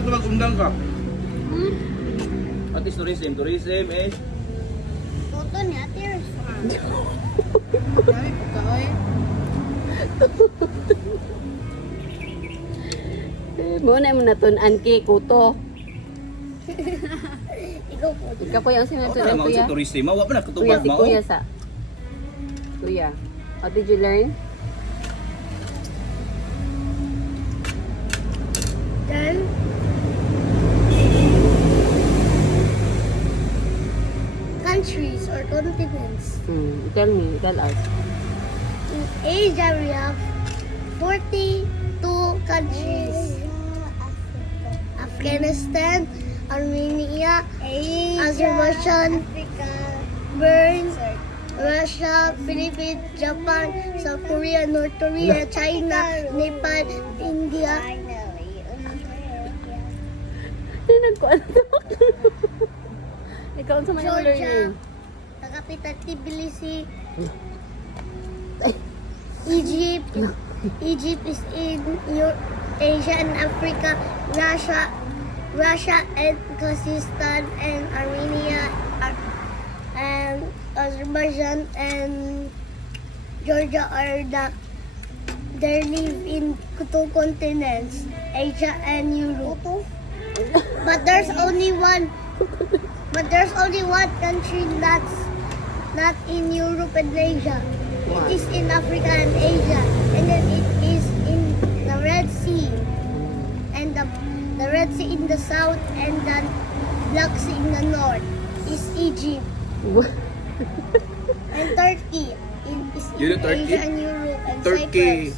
ato mag-undang ka. Hmm? At least tourism eh. Toto ni Ate Restaurant. Dami pagkaoy. Muna mo natunan kay Kuto. Ikaw po. Ikaw po yung Ako sinusunod na mga kuya. sa tourism. Mawa pa na Kuya, katubag si mo. Kuya sa. Kuya, how did you learn? Then, countries or continents. Tell us. In Asia, we have 42 countries. Afghanistan, Armenia, Azerbaijan, Burns, Russia, Philippines, Japan, South Korea, North Korea, China, Nepal, India. Tinan ko ano to. Ikaw sa mga Georgia, learning. the capital Tbilisi, Egypt. Egypt is in Asia and Africa. Russia and Kazakhstan and Armenia and Azerbaijan and Georgia are they live in two continents, Asia and Europe. But there's only one country that's not in Europe and Asia. It is in Africa and Asia, and then it is in the Red Sea, and the Red Sea in the south, and the Black Sea in the north is Egypt, and Turkey is You know in Turkey? Asia and Europe, and Turkey. Cyprus.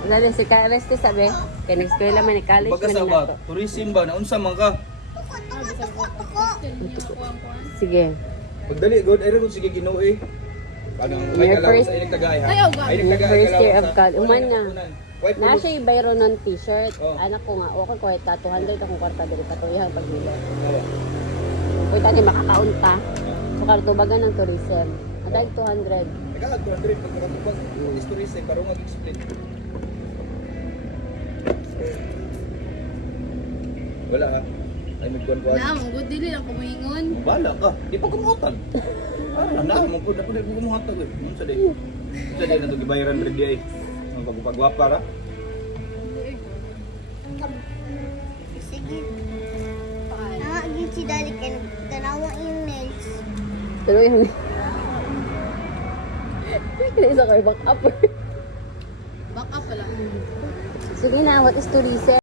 Wala rin si Kareste sabi. Kaya nag-eskwela man, college Baga man sa na ba? to. Tourism ba? Naunsa man ka? Sige. Pagdali, good. Ay, good. Sige, Ginoo eh. Kanang Your first- ay nagtagay ha. Ayaw, Ay Your nagtagay. first year of college. Uman nga. White Na siya yung bayro ng t-shirt. Oh. Anak ko nga, okay ko ita 200 akong kwarta diri sa tuyahan pag nila. Oo. Kung tani makakaunta. So kartubagan ng tourism. Adag 200. Teka, 200 pag nakatubag. Is tourism, parang mag-explain. Wala ha. Ay, magkuhan-kuhan. Naam, good dili lang kumuingon. Bala ka. Di pa kumutan. Ah, na, magkuhan ako di kumutan ko. Ano sa day? Sa day na ito gibayaran rin di ay. Ang pagpagwapa ra. Sige. Nakagin si Daddy kaya tanawa yung nails. Tuloy yung... Isa ko yung back up. Back up pala. Sige na, what is tourism?